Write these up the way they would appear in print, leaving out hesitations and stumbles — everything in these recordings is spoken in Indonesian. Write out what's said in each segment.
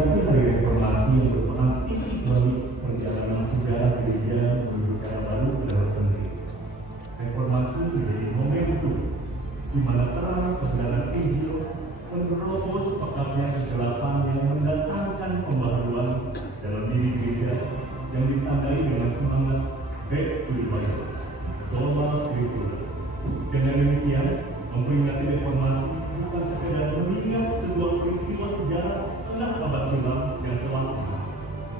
memperingati Hari Reformasi yang merupakan titik balik perjalanan sejarah gereja menuju era baru adalah penting. Reformasi menjadi momentum di mana terang kebenaran Injil menerobos pekatnya kegelapan yang mendatangkan pembaharuan dalam diri gereja yang ditandai dengan semangat back to the Bible, global spiritual. Dengan demikian, memperingati reformasi bukan sekedar mengingat sebuah peristiwa sejarah setengah abad silam yang telah usai,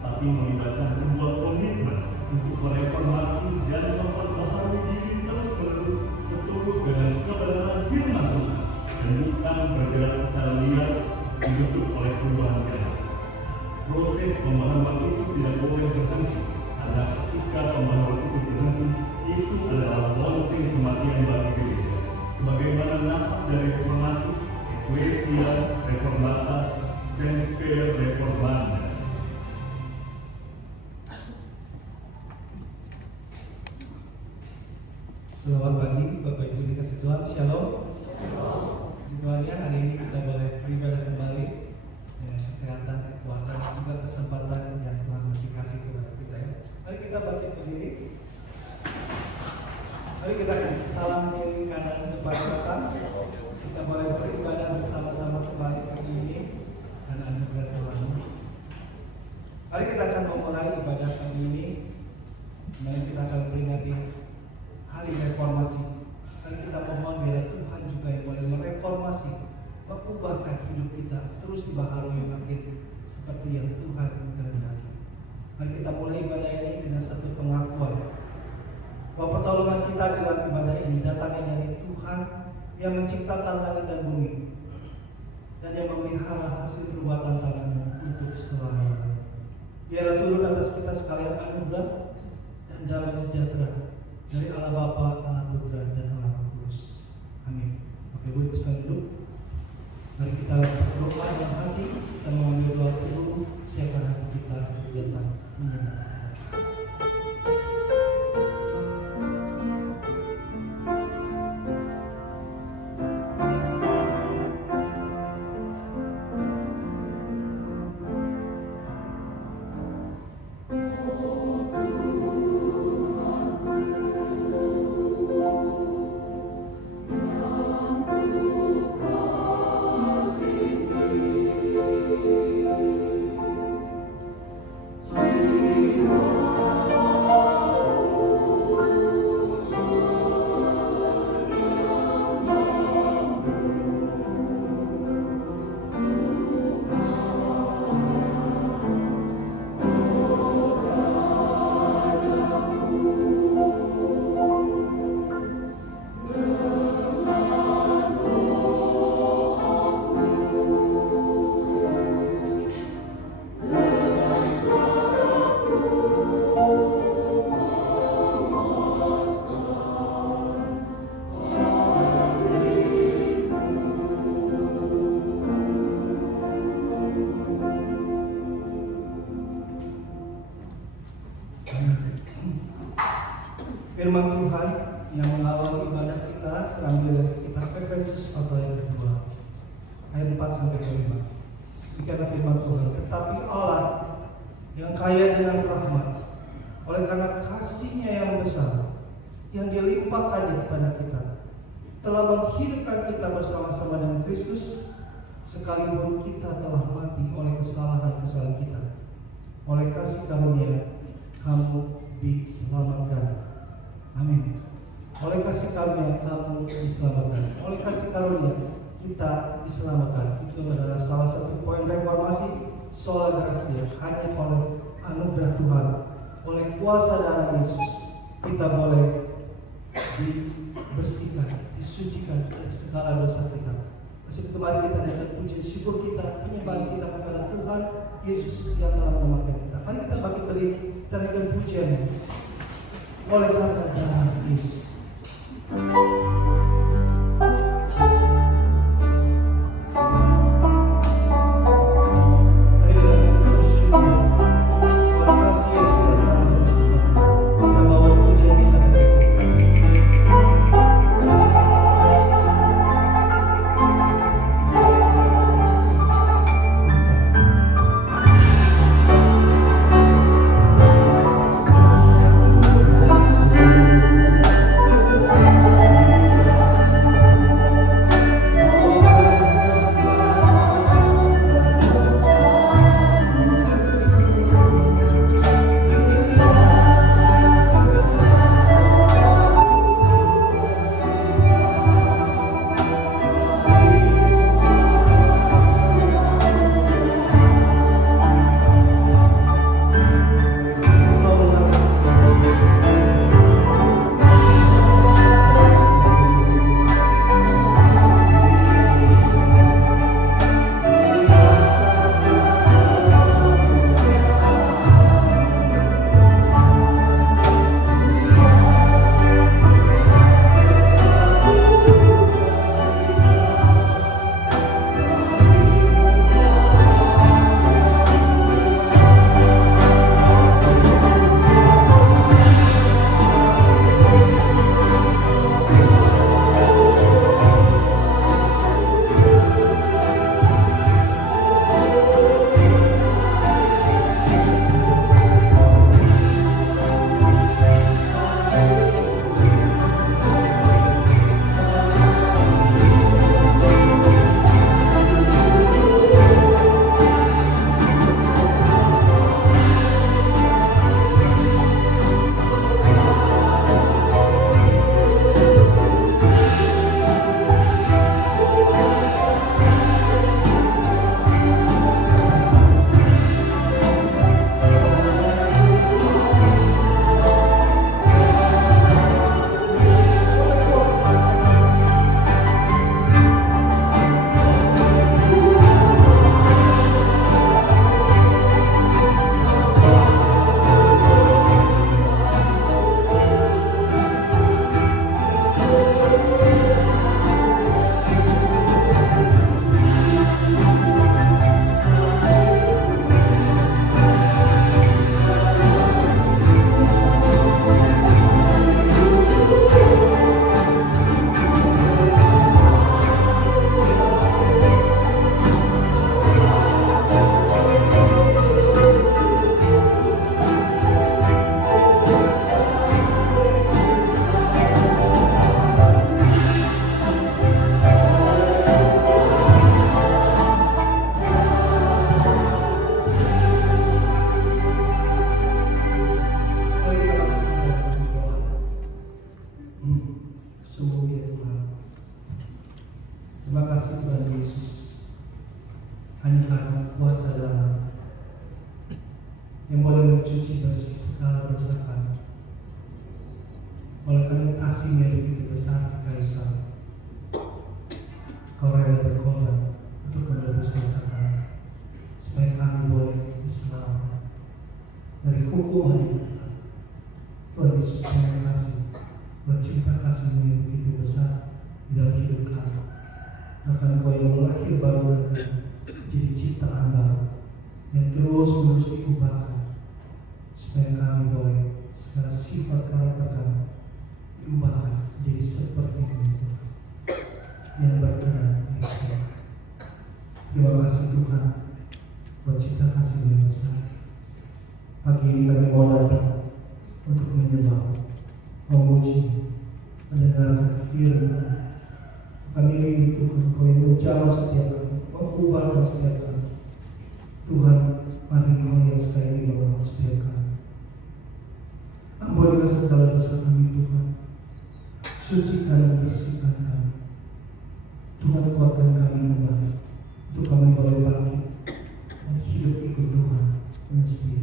tapi melibatkan sebuah komitmen untuk mereformasi dan memperbaharui diri terus-menerus berturut dengan kebenaran firman Tuhan dan bukan bergerak secara liar dibentuk oleh perubahan zaman. Proses pemahaman itu tidak boleh berhenti, karena ketika pemahaman itu berhenti, itu adalah lonceng kematian bagi gereja. Sebagaimana nafas dari reformasi, Ecclesia Reformata Semper Reformanda. Selamat pagi Bapak Ibu dikasih Tuhan, Shalom. Semuanya hari ini kita boleh beribadah kembali dengan kesehatan, kekuatan, juga kesempatan yang Tuhan masih kasih kepada kita ya. Mari kita bangkit berdiri. Mari kita kasih salam kiri kanan depan belakang. Kita boleh beribadah bersama-sama kembali pagi ini dan anugerah Tuhan. Mari kita akan memulai ibadah pagi ini. Mari kita akan peringati Hari Reformasi. Mari kita mohon biar Tuhan juga yang boleh mereformasi, mengubahkan hidup kita terus dibaharui makin seperti yang Tuhan kehendaki. Mari kita mulai ibadah ini dengan satu pengakuan bahwa pertolongan kita dalam ibadah ini datangnya dari Tuhan yang menciptakan langit dan bumi dan yang memelihara hasil perbuatan tangannya untuk selamanya. Biarlah turun atas kita sekalian anugerah dan damai sejahtera dari Allah Bapa, Allah Putra, dan Allah Roh Kudus. Amin. Oke, Bu, bisa duduk. Mari kita berdoa dalam hati dan mengambil doa dulu. Siapkan hati kita untuk datang menyembah. Firman Tuhan yang mengawal ibadah kita terambil dari kitab Efesus pasal yang kedua ayat 4 sampai 5. Demikianlah firman Tuhan. Tetapi Allah yang kaya dengan rahmat, oleh karena kasih-Nya yang besar yang dilimpahkan kepada kita, telah menghidupkan kita bersama-sama dengan Kristus, sekalipun kita telah mati oleh kesalahan-kesalahan kita. Oleh kasih karunia kamu diselamatkan. Amin. Oleh kasih karunia kamu diselamatkan. Oleh kasih karunia kita diselamatkan. Itu adalah salah satu poin reformasi. Sola gratia, hanya oleh anugerah Tuhan, oleh kuasa darah Yesus, kita boleh dibersihkan, disucikan dari segala dosa kita. Masih kembali kita dengan puji syukur kita, penyembahan kita kepada Tuhan Yesus yang telah menyelamatkan kita. Mari kita bangkit berdiri, kita naikkan pujian oleh karena darah Yesus. Terima sungguh ya Tuhan. Terima kasih Tuhan Yesus. Hanya karena kuasa darah yang boleh mencuci bersih segala dosa kami. Oleh karena kasih yang begitu besar di kayu salib, Kau rela berkorban untuk menebus dosa kami, supaya kami boleh diselamatkan dari hukuman hidup. Tuhan Yesus, terima kasih buat cinta kasih yang begitu besar di dalam hidup kami. Bahkan Kau yang lahir baru kami jadi ciptaan baru yang terus menerus diubahkan, supaya kami boleh segala sifat karakter kami diubahkan menjadi seperti itu yang berkenan di hati. Terima kasih Tuhan buat cinta kasih yang besar. Pagi ini kami mau datang untuk menyembah, memuji, mendengarkan firman. Kami rindu Tuhan, Kau yang menjamah setiap kami, mengubahkan setiap kami. Tuhan, mari Kau yang sekali ini mengawal setiap kami. Ampunilah segala dosa kami Tuhan, sucikan dan bersihkan kami. Tuhan, kuatkan kami kembali untuk kami boleh bangkit dan hidup ikut Tuhan dengan setia.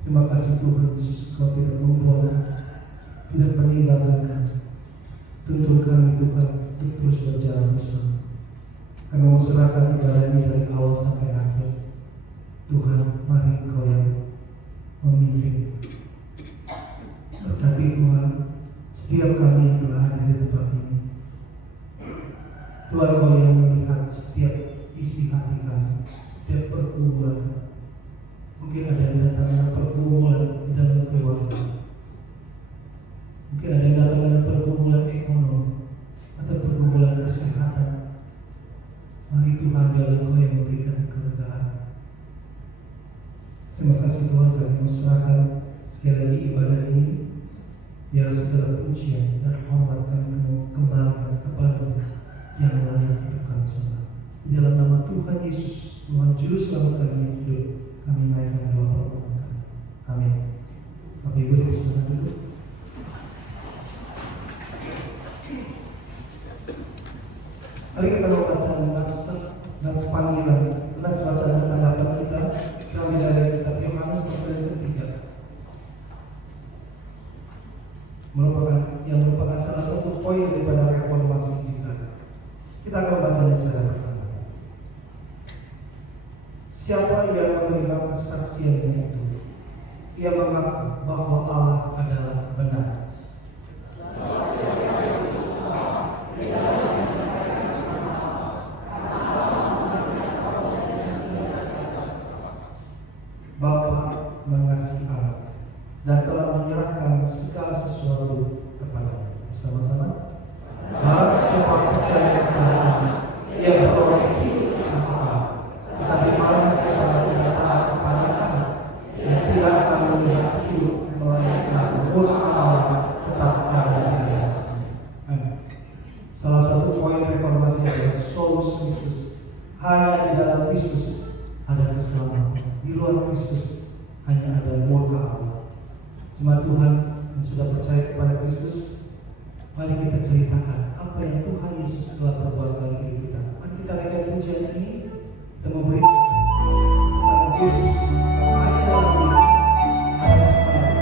Terima kasih Tuhan Yesus, Kau tidak membuang kami, tidak meninggalkan kami. Tuntun kami Tuhan untuk terus berjalan bersama. Kami menserahkan ibadah ini dari awal sampai akhir. Tuhan, mari Kau yang memimpin. Berkati Tuhan setiap kami yang telah ada di tempat ini. Tuhan, Kau yang melihat setiap isi hati kami, setiap pergumulan kami. Mungkin ada yang datang dengan pergumulan di dalam keluarga, mungkin ada yang datang dengan pergumulan ekonomi atau pergumulan kesehatan. Mari Tuhan, biarlah Kau yang memberikan kelegaan. Terima kasih Tuhan, kami menserahkan sekali lagi ibadah ini. Biar segala pujian dan hormat kami kembalikan kepada yang layak untuk kami sembah. Di dalam nama Tuhan Yesus, Tuhan Juru Selamat kami yang hidup, kami naikkan doa permohonan kami. Amin. Bapak Ibu dipersilakan dulu. Mari kita membaca nas panggilan, nas bacaan tanggapan kita. Kami dari kitab Yohanes pasal yang ketiga, merupakan salah satu poin daripada reformasi kita. Kita akan membacanya secara pertama. Siapa yang menerima kesaksiannya itu, ia mengaku bahwa Allah adalah benar. Bapa mengasihi anak dan telah menyerahkan segala sesuatu kepada bersama-sama. Barang siapa percaya kepada Anak, ia beroleh hidup yang kekal. Tetapi barang siapa tidak taat kepada Anak, ia tidak akan melihat hidup, melainkan murka Allah tetap ada di atasnya. Salah satu poin reformasi adalah solus Kristus. Hanya di dalam Kristus ada keselamatan. Di luar Kristus hanya ada murka Allah. Jemaat Tuhan yang sudah percaya kepada Kristus, mari kita ceritakan apa yang Tuhan Yesus telah perbuat bagi hidup kita. Mari kita naikkan pujian ini, kita memberi tentang Yesus. Hanya dalam Yesus ada keselamatan.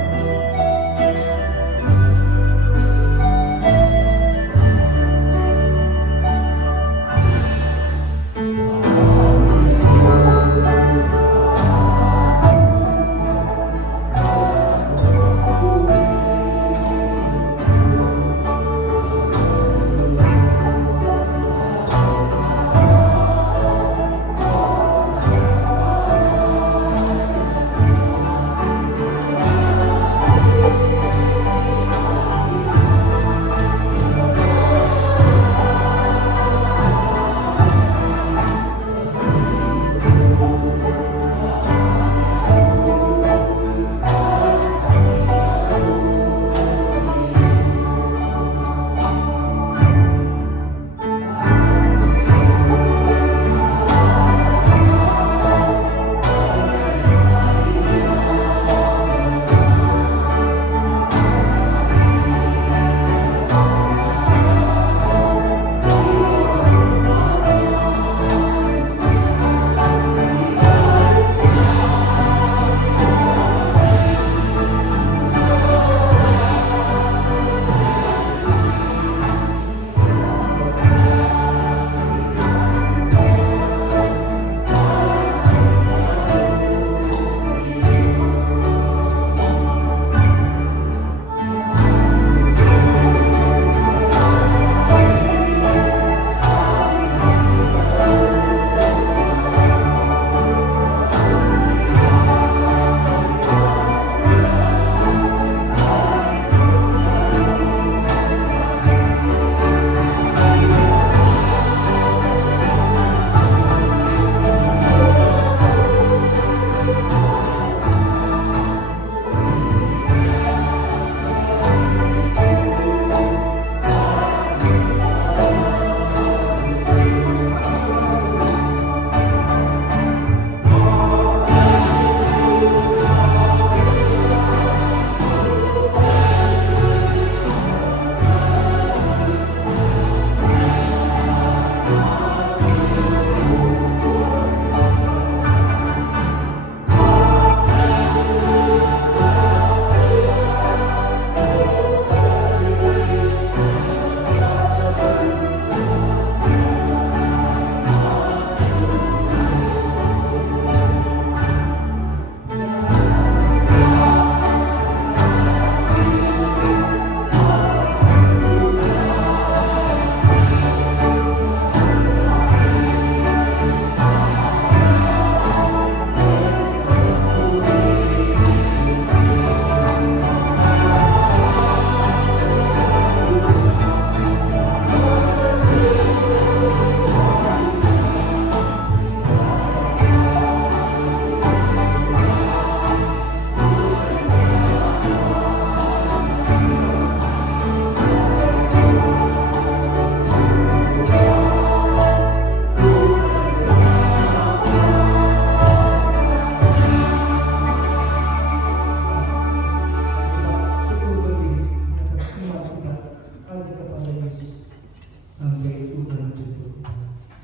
Yesus sampai Tuhan jemput.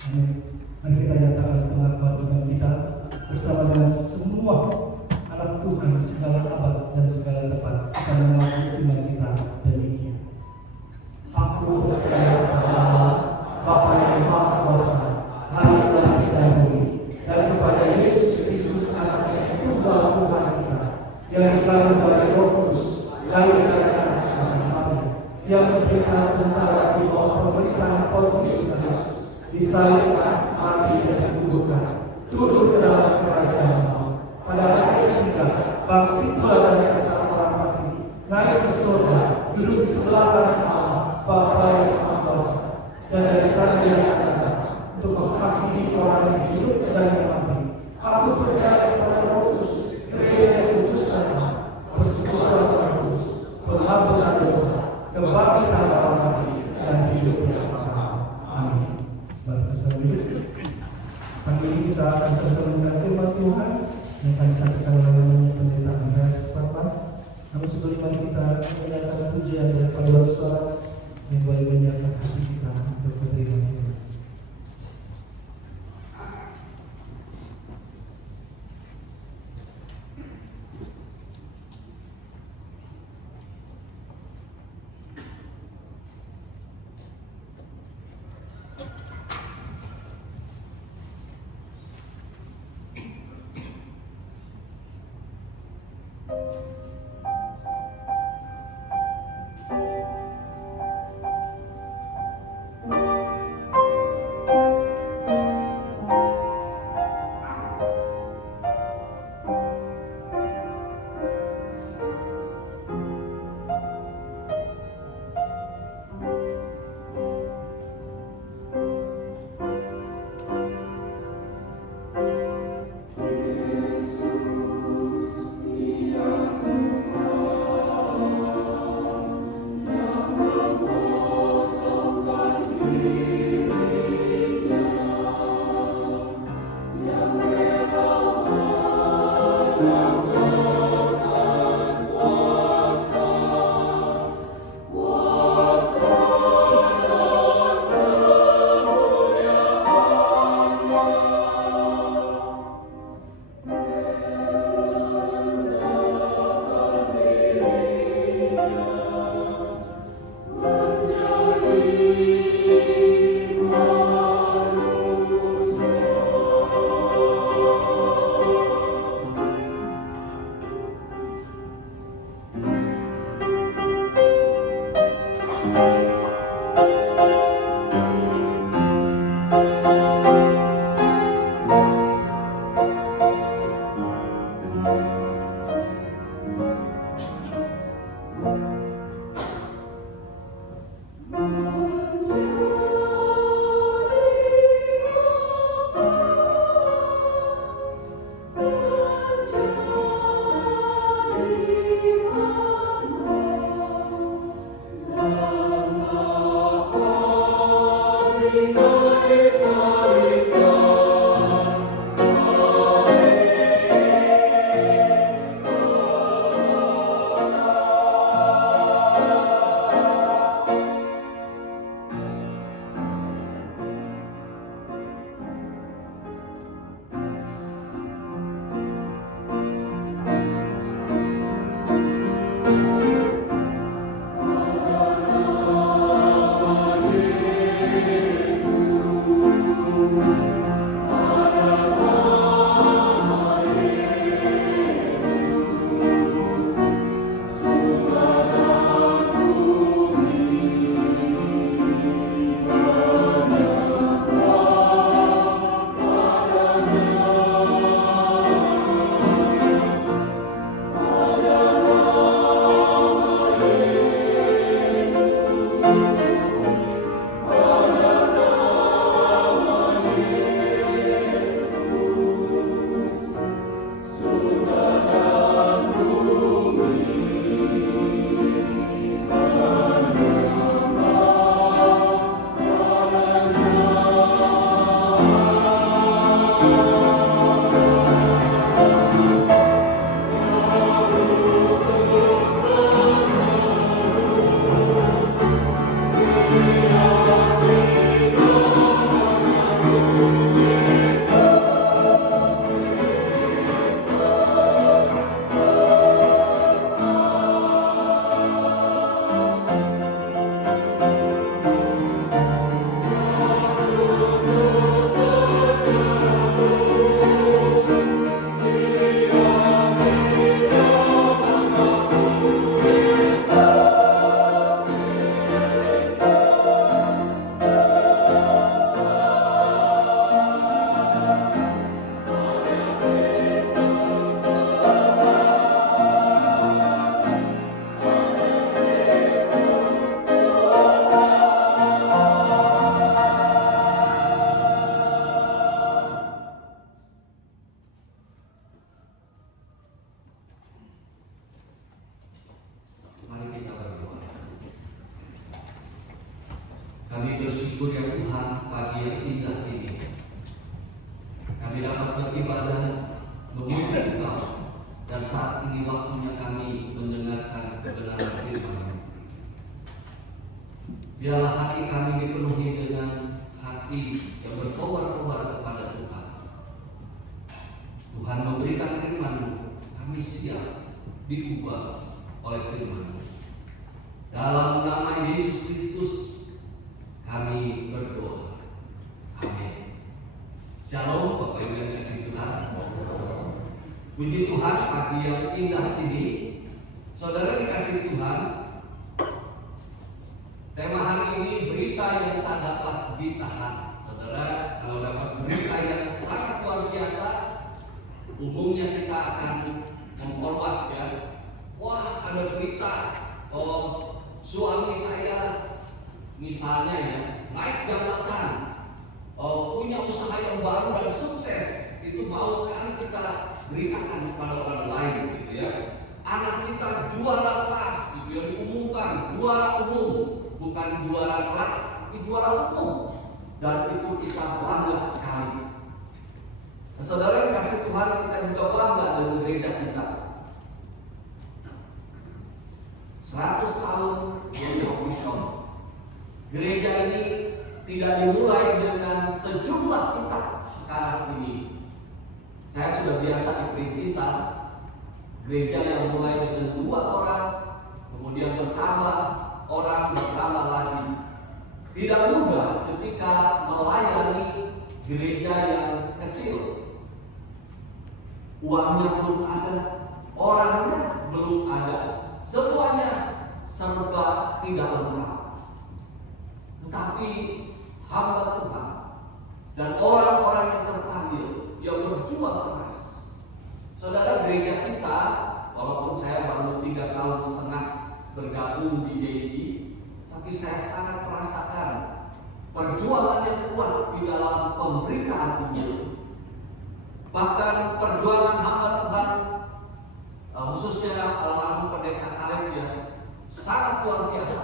Amin. Mari kita nyatakan pengakuan iman kita bersama dengan semua anak Tuhan segala abad dan segala tempat. Kita mengaku iman kita demikian. Aku percaya kepada Allah, Bapa yang Maha Kuasa, Hari telah didahului, dan kepada Yesus Kristus Anak yang tunggal Tuhan kita, yang dikandung dari Roh Kudus, lahir dari anak Maria, yang menderita sengsara di bawah pemerintahan Pontius Pilatus, disalibkan, mati dan dikuburkan, turun ke dalam kerajaan maut, pada hari ketiga bangkit pula dari antara orang mati, naik ke surga, duduk di sebelah kanan Allah, Bapa yang Maha Kuasa, dan dari sana Dia akan datang untuk menghakimi orang yang hidup dan yang mati. Aku percaya kepada Roh Kudus, gereja yang kudus dan am, persekutuan orang kudus, pengampunan dosa, kebangkitan orang mati, dan hidup yang kekal. Amin. Selamat bersama. Pagi ini kita akan sama-sama mendengar firman Tuhan yang akan disampaikan oleh namanya Pendeta Andreas Papa. Namun sebelum mari kita mendengarkan pujian dari paduan suara yang boleh menyiapkan hati kita untuk menerima firman. Kami bersyukur ya Tuhan pagi yang indah ini. Kami dapat beribadah memuji Engkau, dan saat ini waktunya kami mendengarkan kebenaran firman-Mu. Biarlah hati kami dipenuhi dengan hati yang berkobar-kobar kepada Tuhan. Tuhan memberikan firman-Mu, kami siap diubah oleh firman-Mu. Dalam nama Yesus Kristus kami berdoa. Amin. Shalom Bapak Ibu yang kasih Tuhan. Puji Tuhan pagi yang indah ini. Saudara dikasih Tuhan, tema hari ini berita yang tak dapat ditahan. Saudara, kalau dapat berita yang sangat luar biasa, umumnya kita akan memperluas ya. Wah, ada berita, suami saya misalnya ya naik jabatan, punya usaha yang baru dan sukses, itu mau sekali kita beritakan kepada orang lain gitu ya. Anak kita juara kelas gitu ya, diumumkan juara umum, bukan juara kelas tapi juara umum, dan itu kita bangga sekali. Nah, saudara kasih Tuhan, kita juga bangga dengan gereja kita. 100 tahun Yerusalem. Gereja ini tidak dimulai dengan sejumlah kita sekarang ini. Saya sudah biasa di Perintisan, gereja yang mulai dengan 2 orang, kemudian bertambah orang, bertambah lagi. Tidak mudah ketika melayani gereja yang kecil. Uangnya belum ada, orangnya belum ada, semuanya serba tidak lengkap. Tetapi hamba Tuhan dan orang-orang yang terpanggil, yang berjuang keras. Saudara, gereja kita, walaupun saya baru 3 tahun setengah bergabung di GII, tapi saya sangat merasakan perjuangan yang kuat di dalam pemberitaan Injil. Bahkan perjuangan hamba Tuhan, khususnya almarhum Pendeta Kaleb ya, sangat luar biasa.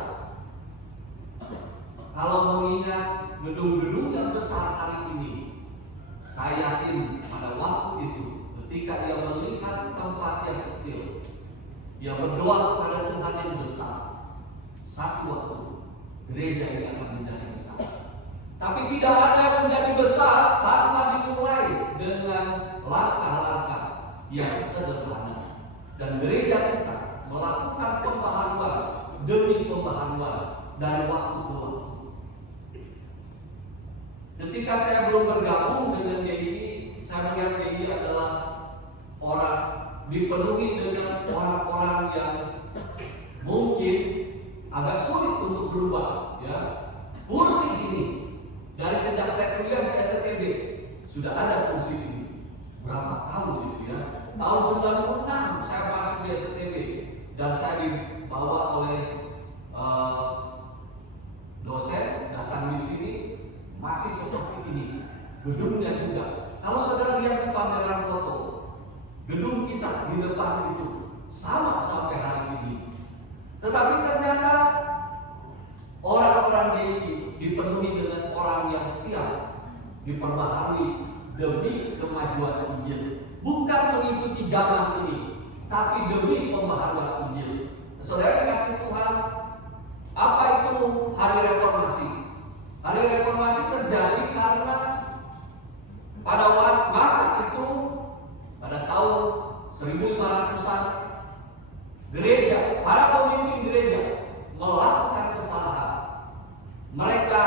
Kalau mengingat gedung-gedung yang besar hari ini, saya yakin pada waktu itu ketika ia melihat tempat yang kecil, ia berdoa kepada Tuhan yang besar. Satu waktu gereja ini akan menjadi besar. Tapi tidak ada yang menjadi besar tanpa dimulai dengan langkah-langkah yang sederhana. Dan gereja kita melakukan pembaharuan demi pembaharuan dari waktu ke waktu. Ketika saya belum bergabung dengan GII, saya melihat GII adalah orang dipenuhi dengan orang-orang yang mungkin agak sulit untuk berubah. Ya, kursi ini dari sejak saya kuliah di STB sudah ada kursi ini. Berapa tahun gitu ya? Tahun 96 saya masuk di STB dan saya dibawa oleh dosen datang di sini. Masih seperti ini, gedungnya juga. Kalau saudara lihat di pameran foto, gedung kita di depan itu sama sampai hari ini. Tetapi ternyata orang-orang GII dipenuhi dengan orang yang siap diperbaharui demi kemajuan Injil. Bukan mengikuti zaman ini, tapi demi pembaharuan Injil. Saudara dikasih Tuhan, apa itu hari reformasi? Hari reformasi terjadi karena pada masa itu, pada tahun 1500-an, gereja, para pemimpin gereja melakukan kesalahan. Mereka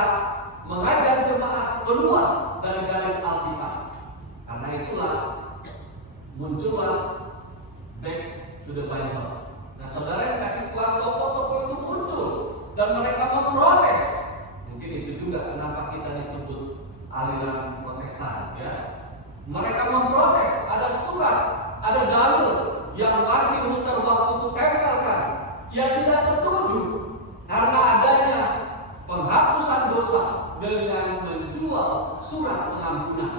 mengajak jemaat keluar dari garis Alkitab. Karena itulah muncullah back to the Bible. Nah, saudara yang kasih Tuhan, tokoh-tokoh itu muncul dan mereka memprotes. Mungkin itu juga kenapa kita disebut aliran Protestan ya. Mereka memprotes, ada surat, ada dalil yang Martin Luther waktu itu tempelkan. Ia tidak setuju karena adanya penghapusan dosa dengan menjual surat pengampunan.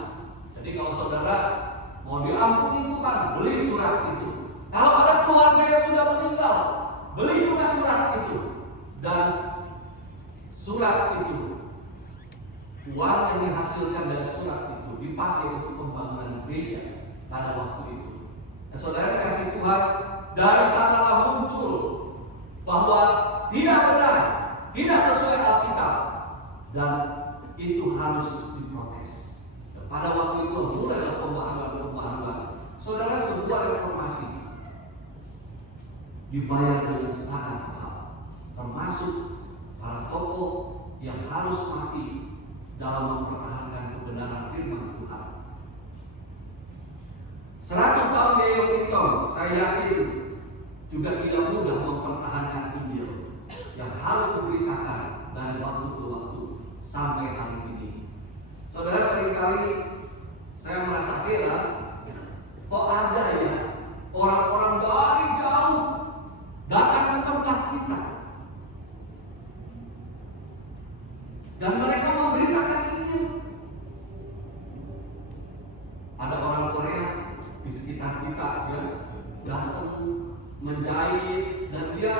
Jadi kalau saudara mau diampuni itu kan beli surat itu. Kalau ada keluarga yang sudah meninggal, beli juga surat itu. Dan surat itu, uang yang dihasilkan dari surat itu dipakai untuk pembangunan gereja pada waktu itu. Dan saudara dikasih Tuhan, dari sanalah muncul bahwa tidak benar, tidak sesuai Alkitab, dan itu harus diprotes. Dan pada waktu itu mulailah pembaharuan. Saudara, sebuah reformasi dibayar dengan sangat mahal, termasuk para tokoh yang harus mati dalam mempertahankan kebenaran firman Tuhan. 100 tahun Yayo Kriton, saya yakin juga tidak mudah mempertahankan Injil yang harus diberitakan dari waktu ke waktu sampai hari ini. Saudara, seringkali saya merasa heran, kok ada ya orang-orang dari jauh datang ke tempat kita dan mereka memberitakan Injil. Ada orang Korea di sekitar kita, dia datang menjahit, dan dia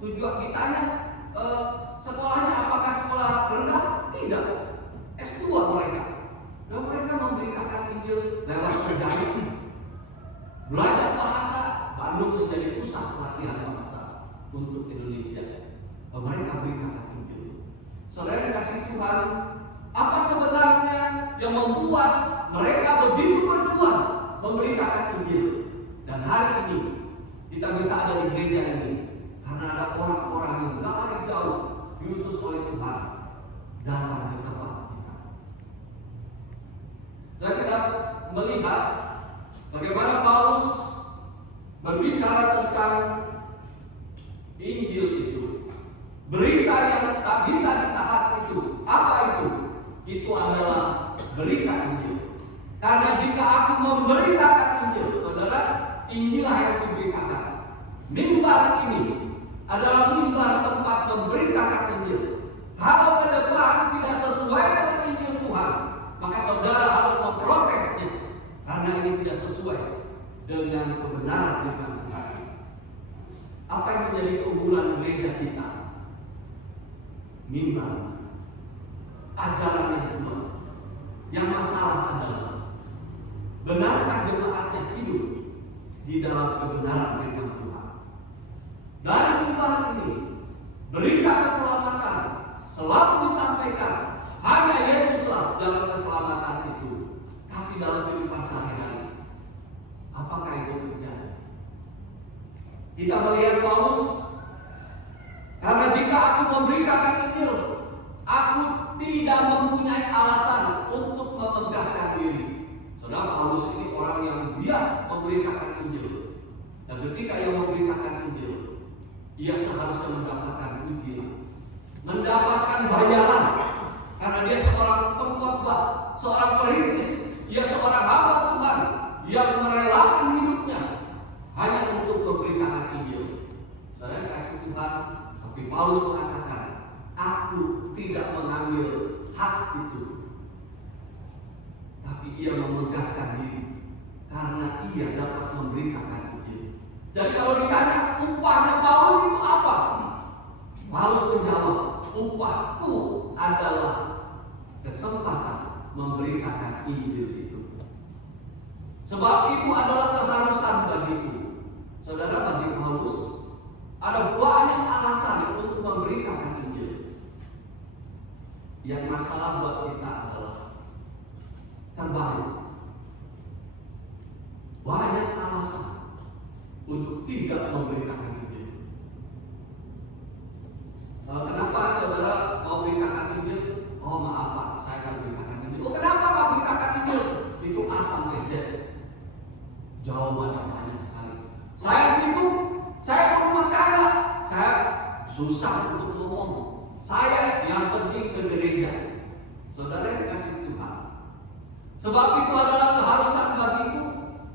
tujuan kitanya sekolahnya apakah sekolah rendah? Tidak, S2 mereka. Dan mereka memberitakan Injil lewat penjahit. Belajar bahasa, Bandung menjadi pusat pelatihan bahasa untuk Indonesia. Mereka beritakan Injil. Saudara dikasih Tuhan, apa sebenarnya yang membuat mereka begitu berjuang memberitakan Injil? Dan hari ini kita bisa ada di gereja ini karena ada orang-orang yang dari jauh diutus oleh Tuhan datang ke tempat kita. Dan kita melihat bagaimana Paulus berbicara tentang Injil itu, berita yang tak bisa ditahan itu. Apa itu? Itu adalah berita Injil. Karena jika aku memberitakan Injil, saudara, Injillah yang diberitakan. Mimbar ini adalah mimbar tempat memberitakan Injil. Kalau ke depan tidak sesuai dengan Injil Tuhan, maka saudara harus memprotesnya, karena ini tidak sesuai dengan kebenaran firman Tuhan. Apa yang menjadi keunggulan gereja kita? Mimbar, ajaran yang benar. Yang masalah adalah benarkah jemaatnya hidup di dalam kebenaran firman Tuhan? Dari mimbar ini, berita keselamatan selalu disampaikan. Hanya Yesuslah dalam keselamatan itu. Tapi dalam kehidupan sehari-hari, apakah itu terjadi? Kita melihat Paulus, karena jika aku memberitakan Injil, aku tidak mempunyai alasan untuk memegahkan diri. Saudara, Paulus ini orang yang giat memberitakan Injil. Dan ketika ia memberitakan Injil, ia seharusnya mendapatkan ujian, mendapatkan bayaran, karena dia seorang pengkhotbah, seorang perintis, ia seorang hamba Tuhan yang merelakan hidupnya hanya untuk memberitakan Injil. Saudara kasih Tuhan, tapi Paulus mengatakan, aku tidak mengambil hak itu, tapi ia memegahkan diri karena ia dapat memberitakan Injil. Jadi kalau ditanya upahnya Paulus itu apa? Paulus menjawab, upahku adalah kesempatan memberitakan Injil itu. Sebab itu adalah keharusan bagiku. Saudara, bagi Paulus ada banyak alasan untuk memberitakan Injil. Yang masalah buat kita adalah terbalik. Banyak alasan untuk tidak memberitakan Injil. Kenapa saudara mau beritakan Injil? Oh maaf Pak, saya akan beritakan Injil. Oh kenapa Pak beritakan Injil? Itu A sampai Z. Jawabannya banyak sekali. Saya sibuk, saya berumah tangga, saya susah untuk ngomong. Saya yang penting ke gereja. Saudara yang dikasih Tuhan. Sebab itu adalah keharusan bagiku.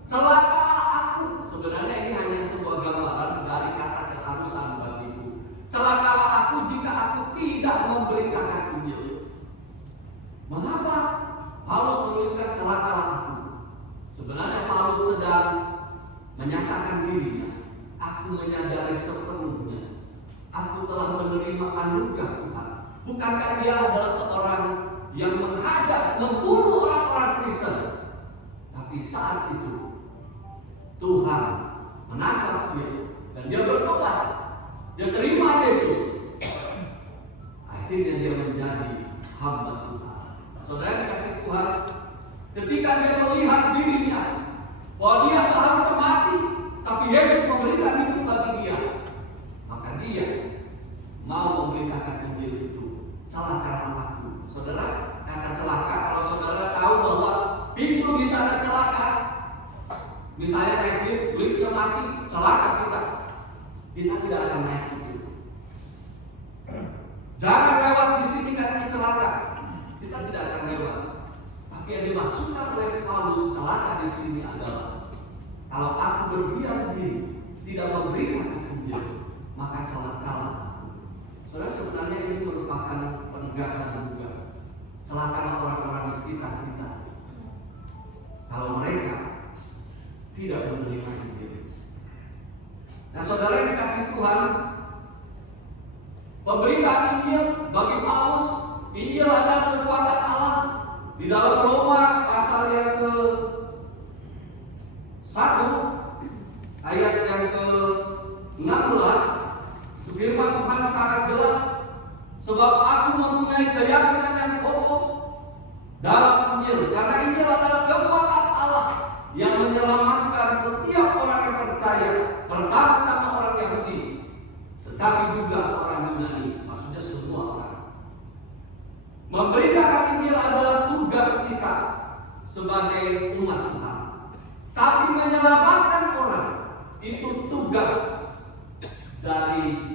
Celakalah aku. Sebenarnya ini hanya sebuah gambaran dari kata keharusan bagiku. Celakalah aku jika aku tidak memberitakan Injil. Mengapa Paulus menuliskan celakalah aku? Sebenarnya Paulus sedang menyatakan dirinya. Aku menyadari sepenuhnya aku telah menerima anugerah Tuhan. bukankah dia adalah seorang yang menghajar, membunuh orang-orang Kristen? Tapi saat itu Tuhan menangkap dia dan dia bertobat. Dia terima Yesus. Akhirnya dia menjadi hamba Tuhan. Saudara dikasih Tuhan, ketika dia melihat dirinya bahwa dia seharusnya mati, tapi Yesus memberikan hidup bagi dia, maka dia mau memberitakan Injil itu. Celakalah aku. Saudara, kata celaka, kalau saudara tahu bahwa pintu di sana celaka, misalnya naik liftnya mati, celaka kita tidak akan naik itu. Jangan lewat di sini karena celaka, kita tidak akan lewat. Tapi yang dimaksudkan oleh Paulus celaka di sini adalah kalau aku berdiam diri, tidak memberikan Injil, maka celakalah aku. Saudara, sebenarnya ini merupakan penegasan juga. Celakalah orang-orang di sekitar kita kalau mereka tidak menerima Injil. Nah, saudara yang dikasih Tuhan, pemberitaan Injil bagi Paulus, Injil adalah kekuatan Allah. Di dalam Roma pasal yang ke-1 ayat yang ke-16, firman Tuhan sangat jelas, sebab aku mempunyai keyakinan yang kokoh dalam Injil, karena Injil adalah kekuatan Allah yang menyelamatkan setiap orang yang percaya, pertama-tama orang Yahudi, tetapi juga orang Yunani, maksudnya semua orang. Memberitakan Injil adalah tugas kita sebagai umat Tuhan. Tapi menyelamatkan orang itu tugas dari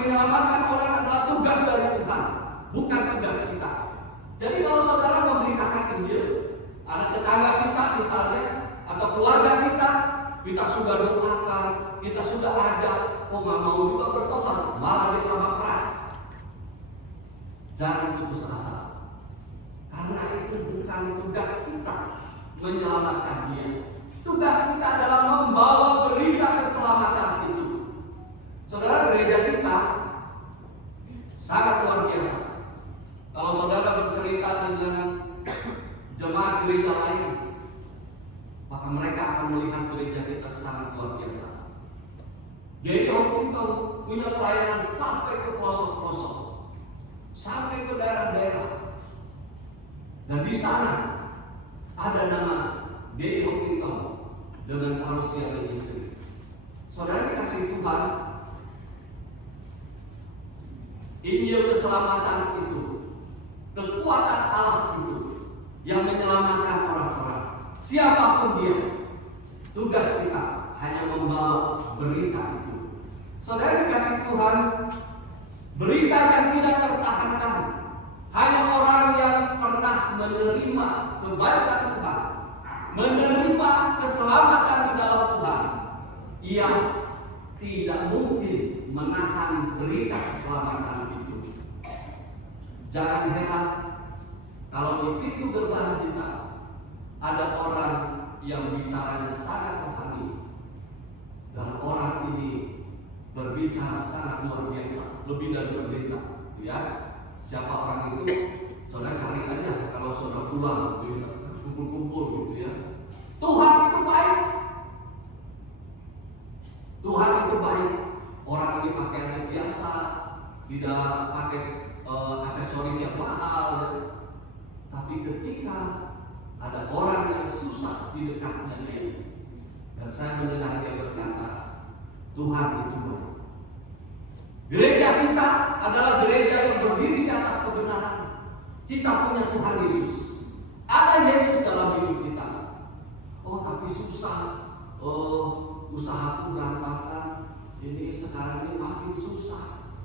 menyelamatkan orang adalah tugas dari Tuhan, bukan tugas kita. Jadi kalau saudara memberitakan Injil, ada tetangga kita misalnya, atau keluarga kita sudah doakan, kita sudah ajak, kok nggak mau juga bertobat, malah dia tambah keras. Jangan putus asa, karena itu bukan tugas kita menyelamatkan dia. Tugas kita adalah membawa berita keselamatan itu. Saudara, gereja kita sangat luar biasa. Kalau saudara bercerita dengan jemaat gereja lain, maka mereka akan melihat gereja kita sangat luar biasa. Gereja kita punya pelayanan sampai ke pelosok-pelosok, sampai ke daerah-daerah. Dan di sana ada nama Dei Hopington dengan manusia dan istri. Saudara dikasih Tuhan, Injil keselamatan itu, kekuatan Allah itu yang menyelamatkan orang-orang, siapapun dia. Tugas kita hanya membawa berita itu. Saudara dikasih Tuhan, berita yang tidak tertahankan hanya orang yang pernah menerima kebaikan Tuhan, menerima keselamatan di dalam Tuhan. Ia tidak mungkin menahan berita keselamatan itu. Jangan heran kalau di pintu gerbang kita ada orang yang bicaranya sangat rohani, dan orang ini berbicara sangat luar biasa, lebih dari berita. Ya, siapa orang itu? Saudara cari aja kalau saudara pulang, kumpul-kumpul gitu ya. Tuhan itu baik. Tuhan itu baik. Orang ini pakaiannya biasa, tidak pakai aksesoris yang mahal, ya. Tapi ketika ada orang yang susah di dekatnya dia, dan saya mendengar dia berkata, Tuhan itu baik. Gereja kita adalah gereja yang berdiri di atas kebenaran. Kita punya Tuhan Yesus. Ada Yesus dalam hidup kita. Oh, tapi susah. Oh, usahaku berantakan. Ini sekarang ini makin susah.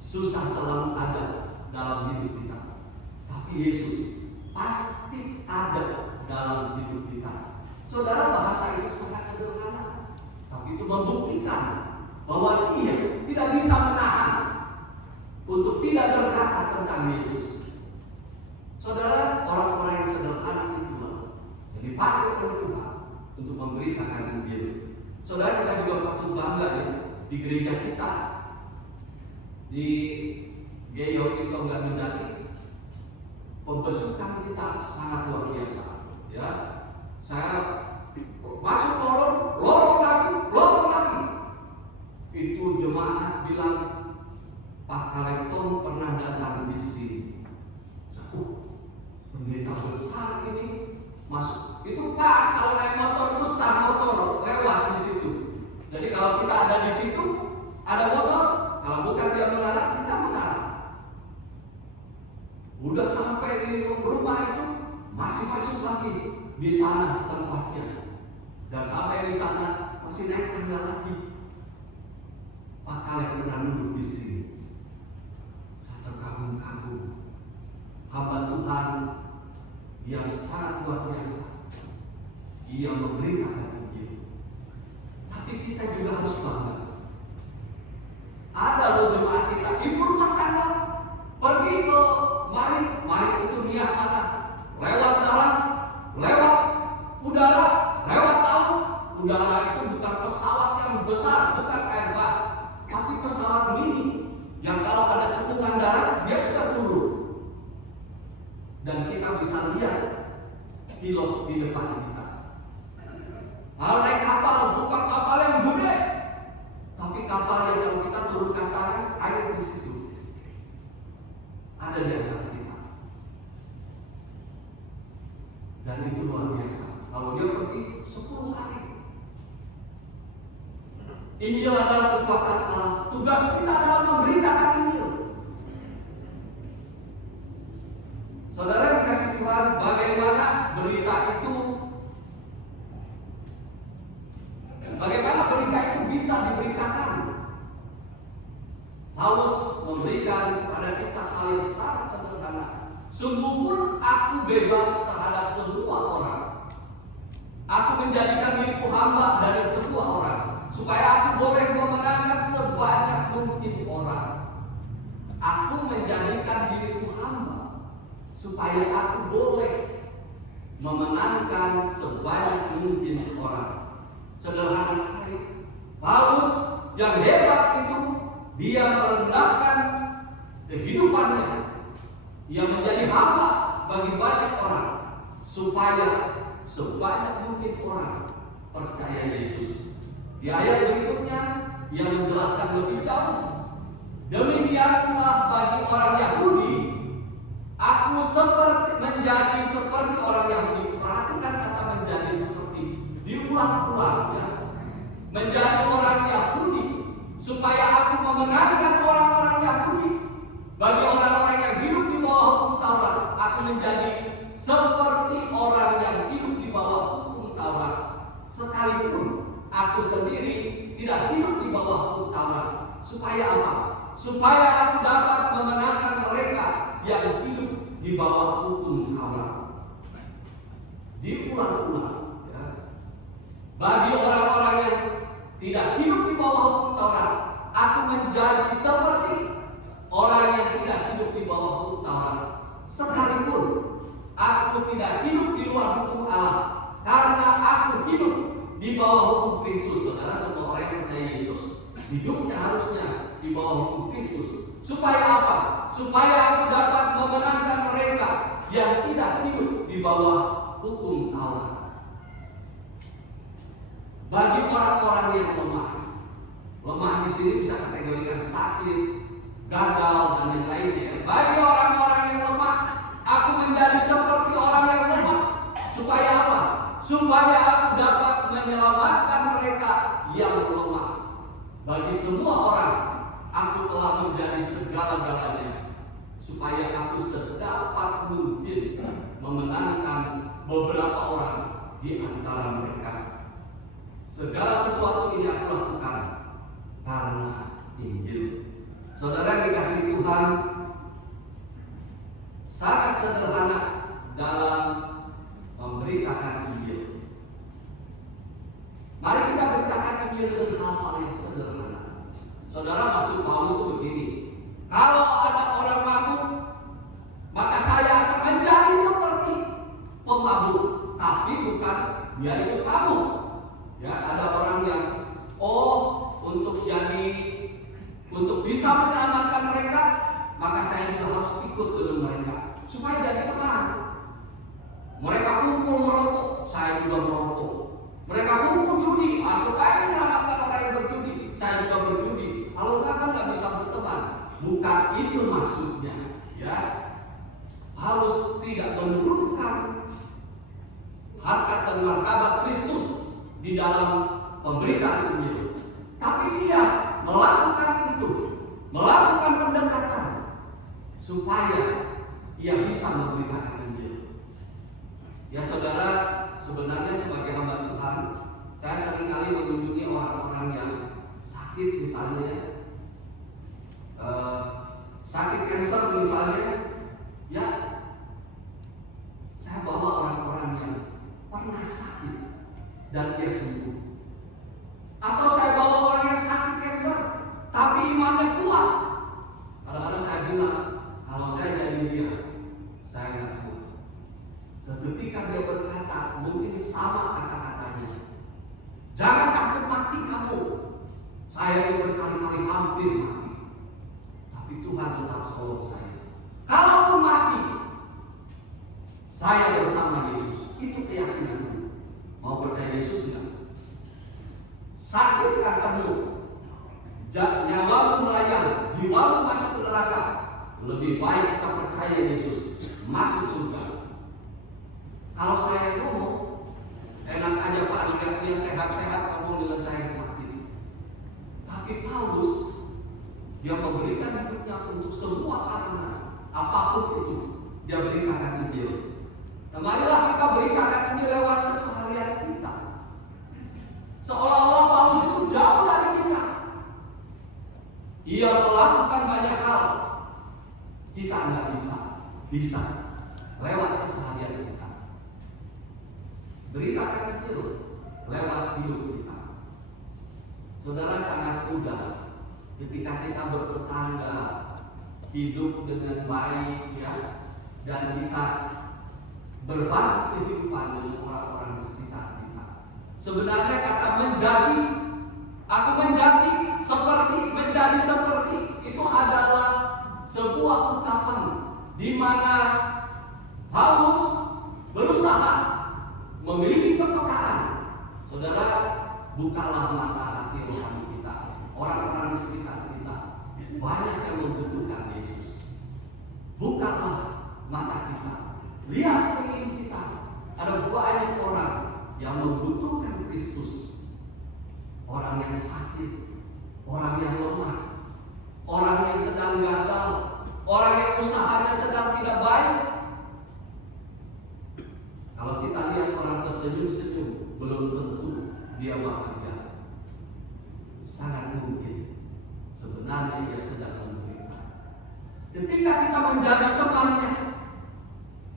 Susah selalu ada dalam hidup kita. Tapi Yesus pasti ada dalam hidup kita. Saudara, bahasa itu sangat sederhana, tapi itu membuktikan bahwa dia tidak bisa menahan untuk tidak berkata tentang Yesus. Saudara, orang-orang yang sederhana itulah yang untuk memberitakan Injil. Saudara, kita juga patut bangga ya di gereja kita di GYOI Tonggat Menjadi. Pembesukan kita sangat luar biasa. Ya, saya masuk lorong lagi. Itu jemaat bilang, Pak Kalekton pernah datang di sini. Pendeta besar ini masuk. Itu pas kalau naik motor itu start motor lewat di situ. Jadi kalau kita ada di situ, ada motor, kalau bukan dia mengarah, kita mengarah. Udah sampai di rumah itu masih masuk lagi di sana tempatnya. Dan sampai di sana masih naik tangga lagi. Pak Kalek pernah duduk di sini. Saya terkagum-kagum. Hamba Tuhan yang sangat luar biasa. Ia memberitakan Injil. Tapi kita juga harus bangga. Ada loh jemaat kita, ibu rumah tangga pergi ke mari itu niat sana, lewat darat, lewat udara, lewat laut. Udara itu bukan pesawat yang besar, bukan Airbus, tapi pesawat mini yang kalau ada cekungan darat dia juga turun. Dan kita bisa lihat pilot di depan kita. Kalau naik kapal, bukan kapal yang gede, tapi kapal yang kita turunkan tangan, air di situ. Ada di antara kita. Dan itu luar biasa. Kalau dia pergi 10 hari. Injil adalah kekuatan Allah. Tugas kita adalah memberitakan Injil. Saudara dikasih Tuhan, bagaimana berita itu bisa diberitakan. Paulus memberikan kepada kita hal yang sangat sederhana. Sungguh pun aku bebas terhadap semua orang. Aku menjadikan diriku hamba dari semua orang, supaya aku boleh memenangkan sebanyak mungkin orang. Aku menjadikan diriku hamba, supaya aku boleh memenangkan sebanyak mungkin orang. Sederhana sekali. Paulus yang hebat itu, dia merendahkan kehidupannya. Ia menjadi hamba bagi banyak orang, supaya sebanyak mungkin orang percaya Yesus. Di ayat berikutnya, ia menjelaskan lebih jauh. Demikianlah bagi orang Yahudi, aku menjadi seperti orang Yahudi. Perhatikan kata menjadi seperti, diulang-ulang ya. Menjadi orang Yahudi, supaya aku memenangkan orang-orang Yahudi. Bagi orang-orang yang hidup di bawah hukum Taurat, aku menjadi seperti orang yang hidup di bawah hukum Taurat. Sekalipun aku sendiri tidak hidup di bawah hukum Taurat. Supaya apa? Supaya aku dapat memenangkan mereka yang hidup di bawah hukum Taurat. Diulang-ulang ya. Bagi orang-orang yang tidak hidup di bawah hukum Taurat, aku menjadi seperti orang yang tidak hidup di bawah hukum Taurat. Sekalipun aku tidak hidup di luar hukum Allah, karena aku hidup di bawah hukum Kristus. Saudara, semua orang yang percaya Yesus hidupnya harusnya di bawah hukum Kristus. Supaya apa? Supaya aku dapat memenangkan mereka yang tidak hidup di bawah hukum Taurat. Bagi orang-orang yang lemah di sini bisa kategorikan sakit, gagal dan yang lainnya. Bagi orang-orang yang lemah, aku menjadi seperti orang yang lemah. Supaya apa? Supaya aku dapat menyelamatkan mereka yang lemah. Bagi semua orang, aku telah menjadi segala-galanya, supaya aku sedapat mungkin memenangkan beberapa orang di antara mereka. Segala sesuatu ini aku lakukan karena Injil. Saudara dikasih Tuhan, sangat sederhana dalam memberitakan Injil. Mari kita beritakan Injil dengan hal-hal yang sederhana. Saudara, maksud Paulus itu begini: kalau ada orang mabuk, maka saya akan menjadi seperti pemabuk, tapi bukan dia ikut kamu. Ya, ada orang yang untuk bisa menyelamatkan mereka, maka saya juga harus ikut dengan mereka supaya jadi teman. Mereka kumpul merokok, saya juga merokok. Mereka kumpul judi, supaya menyelamatkan orang yang berjudi, saya juga berjudi. Kalau enggak kan nggak bisa berteman. Bukan itu maksudnya, ya. Harus tidak menurunkan harkat dan martabat Kristus di dalam pemberitaan Injil, tapi dia melakukan itu, melakukan pendekatan supaya ia bisa memberitakan Injil. Ya saudara, sebenarnya sebagai hamba Tuhan, saya seringkali mengunjungi orang-orang yang sakit, misalnya sakit kanker misalnya, ya saya bawa orang-orang yang pernah sakit dan dia sembuh. Atau saya bawa orang yang sakit kanker tapi imannya kuat. Kadang-kadang saya bilang, kalau saya jadi dia, saya nggak kuat. Dan ketika dia berkata, mungkin sama kata-katanya, jangan takut mati kamu. Saya ini berkali-kali hampir mati, tapi Tuhan tetap tolong saya. Kalaupun mati, saya bersama Yesus. Itu keyakinanmu. Mau percaya Yesus enggak? Sakit kamu, nyawamu melayang, jiwamu masuk ke neraka. Lebih baik kita percaya Yesus, masuk surga. Kalau saya ngomong, enak aja Pak, lihat sehat-sehat, kamu dengan saya sakit. Tapi Paulus, dia memberikan hidupnya untuk semua kalangan, apapun itu, dia berikan Injil. Nah, marilah kita berikan Injil lewat keseharian kita. Seolah-olah Paulus itu jauh dari kita. Ia melakukan banyak hal, kita nggak bisa lewat keseharian kita. Beritakan Injil lewat hidup kita. Saudara, sangat mudah ketika kita bertetangga, hidup dengan baik, ya, dan kita berbagi kehidupan dengan orang-orang di sekitar kita. Sebenarnya kata menjadi, aku menjadi seperti itu adalah sebuah ungkapan di mana Paulus berusaha memiliki kepekaan. Saudara, bukalah mata hati rohani kita, orang-orang di sekitar kita. Banyak yang membutuhkan Yesus. Bukalah mata kita, lihat sekeliling kita. Ada banyak orang yang membutuhkan Kristus. Orang yang sakit, orang yang lemah, orang yang sedang gagal, orang yang usahanya sedang tidak baik. Kalau kita lihat orang tersenyum-senyum, belum tentu dia bahagia. Sangat mungkin sebenarnya dia sedang menderita. Ketika kita menjadi temannya,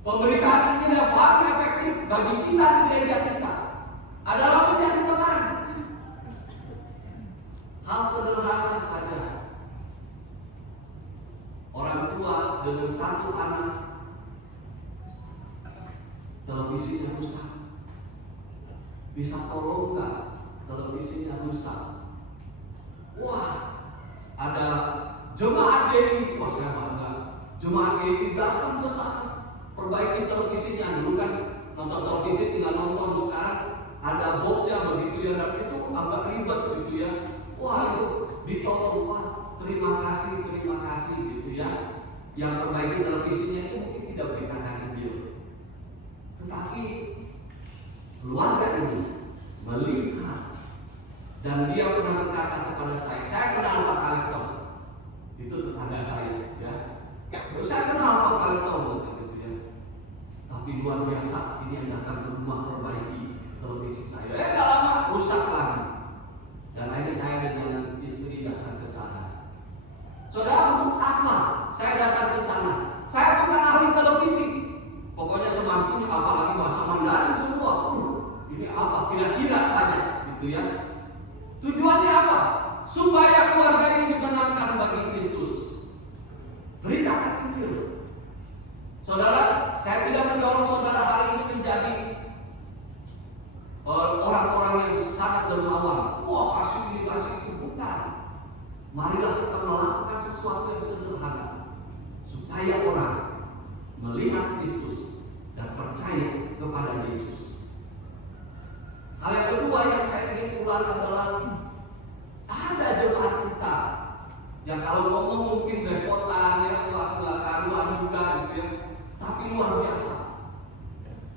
pemberitaan ini yang paling efektif bagi kita di gereja kita adalah menjadi teman. Hal sederhana saja. Orang tua dengan satu anak, televisinya rusak. Bisa tolong nggak televisinya rusak? Wah, ada jemaat GI, wah saya bangga. Jemaat GI datang ke sana, perbaiki televisinya. Dulu kan nonton televisi tinggal nonton, sekarang ada boxnya begitu ya, dan itu agak ribet begitu ya. Wah, itu ditolong, wah terima kasih gitu ya. Yang perbaiki televisinya itu mungkin tidak beritakan Injil, tetapi keluarga ini melihat, dan dia pernah berkata kepada saya kenal Pak Kalekton, itu tetangga saya ya. Saya kenal Pak Kalekton gitu ya. Tapi luar biasa, ini yang datang ke rumah perbaiki televisi saya. Gak lama rusak lagi. Dan akhirnya saya dengan istri datang ke sana. Saudara, untuk apa saya datang ke sana? Saya bukan ahli televisi. Pokoknya semampunya, apalagi bahasa Mandarin semua. Ini apa? Kira-kira saja, gitu ya. Tujuannya apa? Supaya keluarga ini dimenangkan bagi Kristus. Beritakan Injil. Saudara, saya tidak mendorong saudara hari ini menjadi orang-orang yang sangat dermawan. Wah, kasih ini kasih itu, bukan. Marilah kita melakukan sesuatu yang sederhana supaya orang melihat Kristus dan percaya kepada Yesus. Hal yang kedua yang saya ingin ulang adalah ada jemaat kita yang kalau ngomong mungkin belepotan ya, nggak karuan juga gitu ya, tapi luar biasa.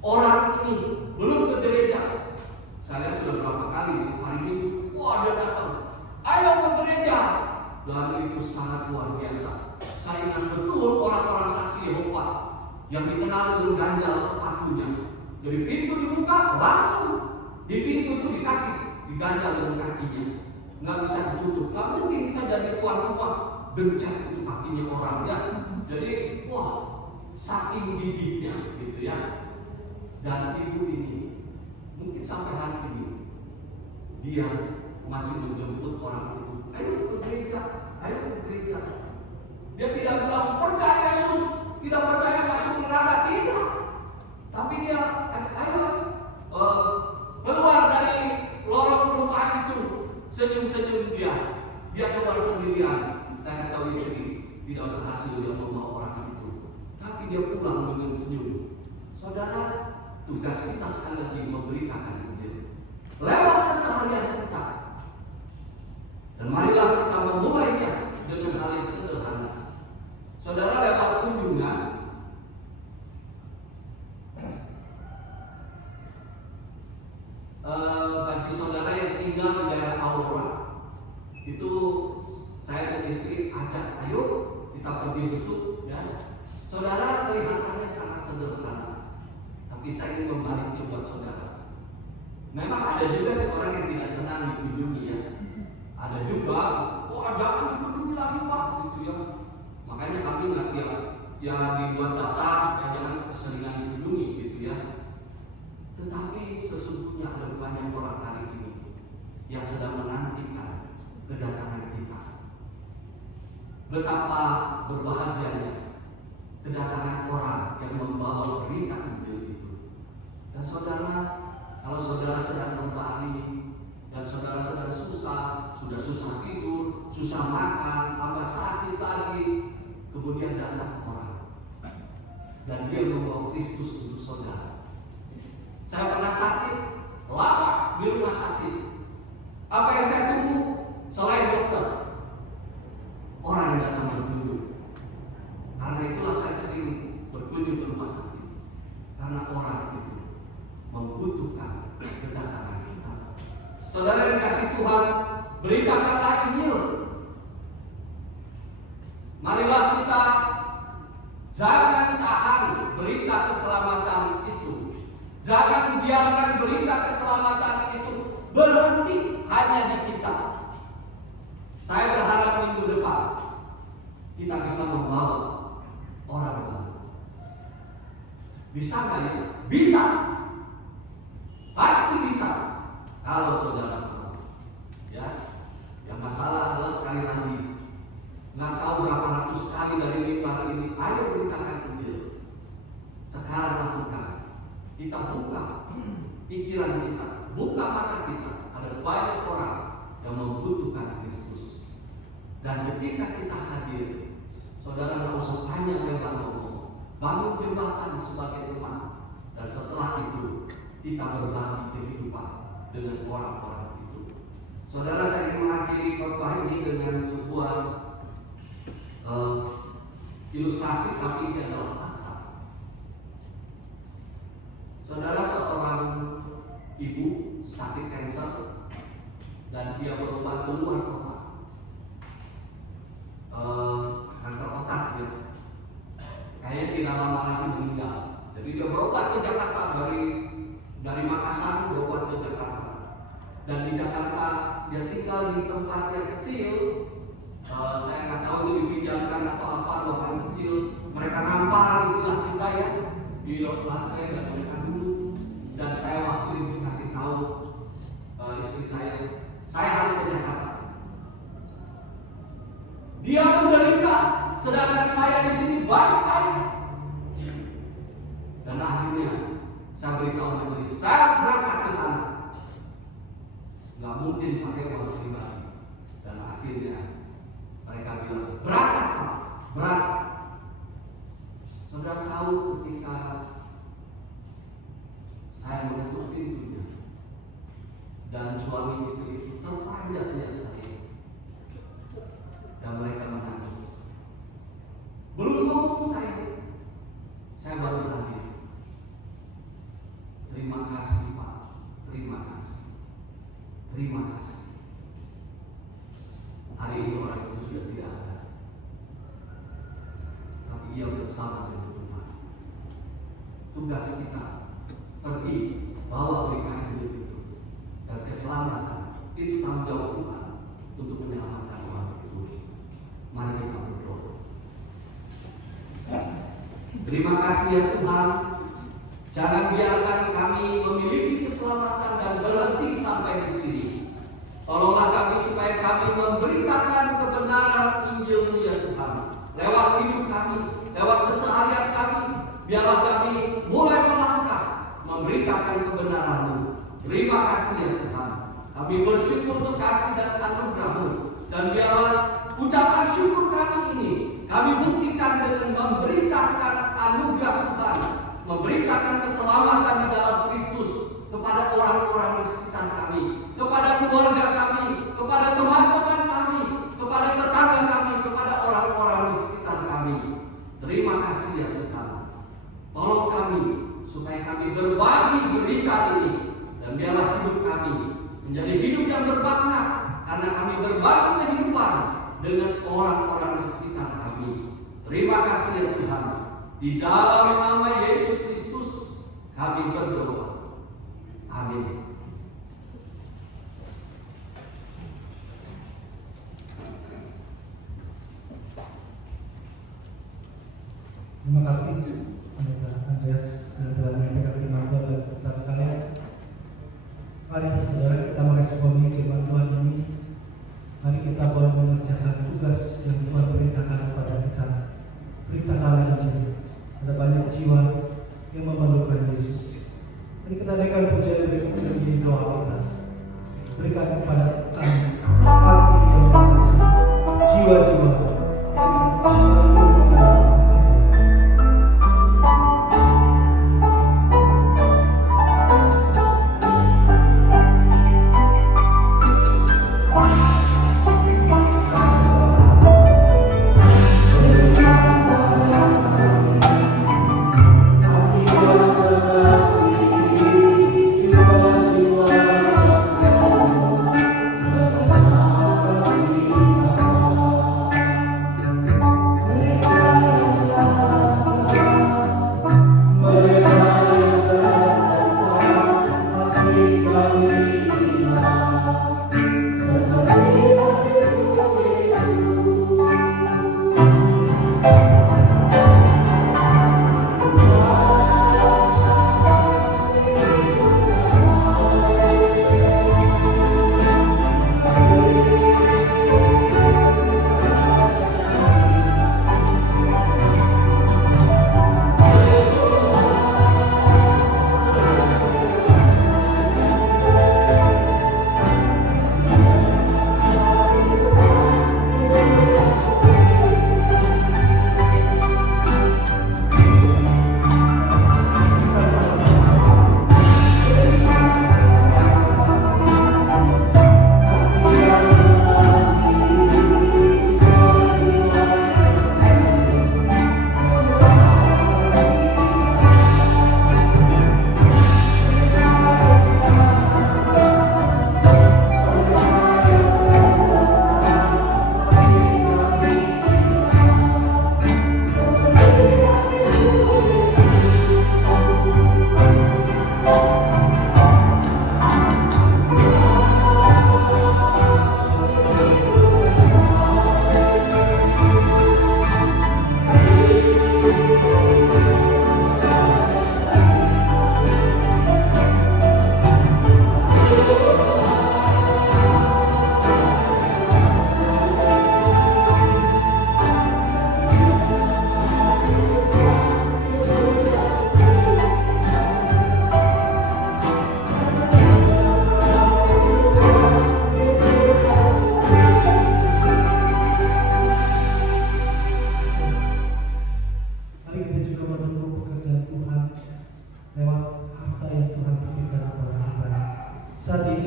Orang ini belum ke gereja. Saya lihat sudah berapa kali hari Minggu, wah dia datang, ayo ke gereja. Dan itu sangat luar biasa. Saya ingat betul orang-orang saksi Yehova yang dikenal dengan ganjal sepatunya. Jadi pintu dibuka langsung di pintu itu dikasih diganjal dengan kakinya, nggak bisa ditutup. Nggak mungkin kita jadi tuan rumah gencet itu kakinya orang ya. Jadi wah saking gigihnya gitu ya. Dan ibu ini mungkin sampai hari ini dia masih menjemput orang itu, ayo ke gereja, ayo ke gereja. Dia tidak bilang percaya Yesus, tidak percaya masuk neraka, tidak. Tapi dia ayo keluar dari lorong perumahan itu, senyum-senyum dia keluar sendirian. Saya kasih tahu istri, tidak berhasil dia membawa orang itu, tapi dia pulang dengan senyum. Saudara, tugas kita sekali lagi memberitakan Injil lewat keseharian kita. Dan marilah kita memulainya dengan hal yang sederhana. Saudara, lewat kunjungan bagi saudara yang tinggal di daerah Aurora, itu saya dan istri ajak, ayo kita pergi besuk ya. Saudara, kelihatannya sangat sederhana, tapi saya ingin membaliknya buat saudara. Memang ada juga seorang yang tidak senang dikunjungi ya. Ada juga, oh jangan dikunjungi lagi Pak gitu ya. Makanya kami nggak yang dibuat daftar supaya jangan keseringan dikunjungi gitu ya. Tetapi sesungguhnya ada banyak orang hari ini yang sedang menantikan kedatangan kita. Betapa berbahagianya kedatangan orang yang membawa berita Injil itu. Dan saudara, kalau saudara sedang terbalik dan saudara sedang susah, sudah susah tidur, susah makan, tambah sakit lagi, kemudian datang orang dan dia membawa Kristus untuk saudara. Saya pernah sakit, lama di rumah sakit. Apa yang saya tunggu selain dokter? Orang yang datang berkunjung. Karena itulah saya sering berkunjung ke rumah sakit, karena orang itu membutuhkan kedatangan kita. Saudara yang dikasihi Tuhan, beritakanlah Injil. Marilah kita jangan tahan berita keselamatan itu. Jangan biarkan berita keselamatan itu berhenti hanya di kita. Saya berharap minggu depan kita bisa membawa orang baru. Bisa nggak ya? Bisa. Pasti bisa. Kalau saudara mau. Ya. Yang masalah adalah sekali lagi, nggak tahu berapa ratus kali dari mimbar ini, ayo beritakan Injil. Sekarang lakukan. Kita buka pikiran kita, buka mata kita. Ada banyak orang yang membutuhkan Kristus. Dan ketika kita hadir, saudara nggak usah panjang lebar ngomong, bangun jembatan sebagai teman. Dan setelah itu kita berbagi kehidupan dengan orang-orang itu. Saudara, saya ingin mengakhiri khotbah ini dengan sebuah ilustrasi, tapi ini adalah fakta. Saudara, seorang ibu sakit kanker dan dia berobat keluar kota, kanker otak ya. Kayaknya tidak lama lagi meninggal. Jadi dia berobat ke Jakarta dari Makassar berobat ke Jakarta. Dan di Jakarta dia tinggal di tempat yang kecil. Saya nggak tahu itu dipinjamkan atau apa, ruangan kecil. Mereka nampar istilah kita ya di lantai dan mereka duduk. Dan saya waktu itu kasih tahu istri saya harus ke Jakarta. Dia menderita, sedangkan saya di sini baik-baik. Dan akhirnya saya beritahu majelis, saya berangkat ke sana. mungkin pakai uang pribadi. Dan akhirnya mereka bilang, berangkat Pak, berangkat. Saudara tahu ketika saya mengetuk pintunya dan suami istri itu terpanjat saya dan mereka menangis. Belum ngomong saya baru hadir. Terima kasih Pak, terima kasih, terima kasih. Hari ini orang itu sudah tidak ada, tapi ia bersama dengan Tuhan. Tugas kita pergi bawa berita hidup itu dan keselamatan itu tanggung jawab Tuhan untuk menyelamatkan orang itu. Mari kita berdoa. Terima kasih ya Tuhan. Jangan biarkan kami memiliki keselamatan dan berhenti sampai di sini. Tolonglah kami supaya kami memberitakan kebenaran Injil-Mu ya Tuhan. Lewat hidup kami, lewat keseharian kami, biarlah kami mulai melangkah memberitakan kebenaran-Mu. Terima kasih ya Tuhan. Kami bersyukur untuk kasih dan anugerah-Mu. Dan biarlah ucapan syukur kami ini kami buktikan dengan memberitakan anugerah Tuhan, memberitakan keselamatan di dalam Kristus kepada orang-orang di sekitar kami, kepada keluarga kami, kepada teman-teman kami, kepada tetangga kami, kepada orang-orang di sekitar kami. Terima kasih ya Tuhan. Tolong kami supaya kami berbagi berita ini dan biarlah hidup kami menjadi hidup yang bermakna karena kami berbagi kehidupan dengan orang-orang di sekitar kami. Terima kasih ya Tuhan. Di dalam nama Yesus Kristus kami berdoa. Amin. Terima kasih Pendeta Andreas telah menyampaikan firman Tuhan dan kita sekalian. Mari saudara kita meresponi firman Tuhan ini. Mari kita boleh mengerjakan tugas yang Tuhan perintahkan kepada kita. Beritakanlah Injil. Ada banyak jiwa yang memerlukan Yesus. Mari kita naikkan pujian berikut ini doa kita. Berikan kepada kami hati yang bersih, jiwa-jiwa